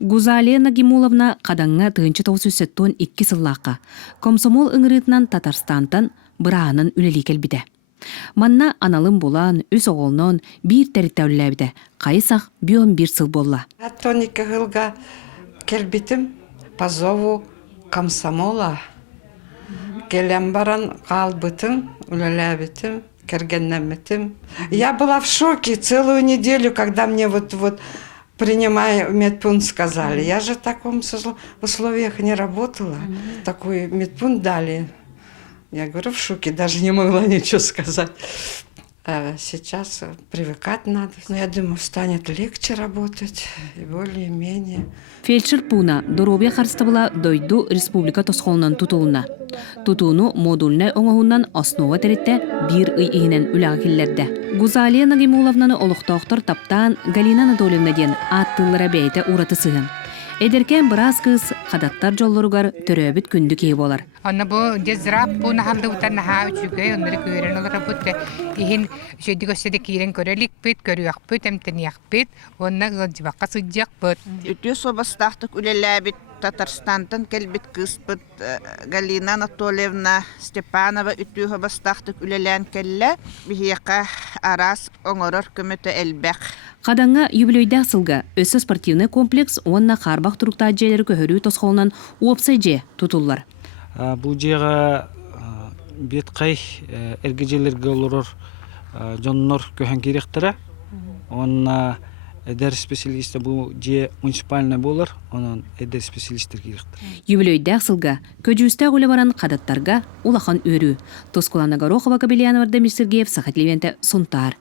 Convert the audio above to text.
Гузалия Нагимуловна қадаңға тыынчы 902 сыллаққа. Комсомол ыңырытынан Татарстантан бұрағынан үлелі келбіді. Манна аналым болан, үс оғылнан бір тәріттәулі қайысақ бүйон бір сыл болла. Тоника ғылға келбітім по зову комсомола. Келем баран қалбытым, үлеләбітім, кергеннәмітім. Я была в шоке целую неделю, когда мне вот принимая медпункт сказали. Я же в таком условиях не работала. Такой медпункт дали. Я говорю, в шоке, даже не могла ничего сказать. А сейчас привыкать надо. Но я думаю, станет легче работать и более-менее. Фельдшер Пуна доробия харстабыла дойду республика тосқолынан тутуына. Тутууну модульнай оңоғынан основа тәрітті бір үйінен үләғілерді. Гузалия Нагимуловнаны олықтауқтар таптан Галина Анатольевна ден аттылыра бәйті ұраты сығын. Эдеркен біраз кыз қадаттар жолларығар түрөбіт күнді кей болар. Анна бу дезрап бу нахалды утан наха үчүгө оннары көрөн олар бутте ихин шөйдү көсөдө кирен көрөлик бит көрүяк бит эмтенияк бит онна гылжыбакка сыджак бит үтү собастактык үлеләбит Татарстантан келбит кыспыт Галина Анатольевна Степанова үтү собастактык үлелән келле бихияка арас оңорор көмөтө элбек. Қадаңға юбилейді сылға өсі спортивный комплекс онна қарбақ тұрықта жерлері көхірі тосқолынан уопсай же тұтылар. Бұл жеға бет қай әргежелерге олырыр жоннор көһен керектірі. Онна әдер специалисті бұл же муниципальный болыр, онын әдер специалистер керектір. Юбилейді сылға көджүсті ғөлі баран қадаттарға улахан өрі. Тосқоланы Горохова Кабельяноварда Мир Сергеев Сахат Левенте Сунтар.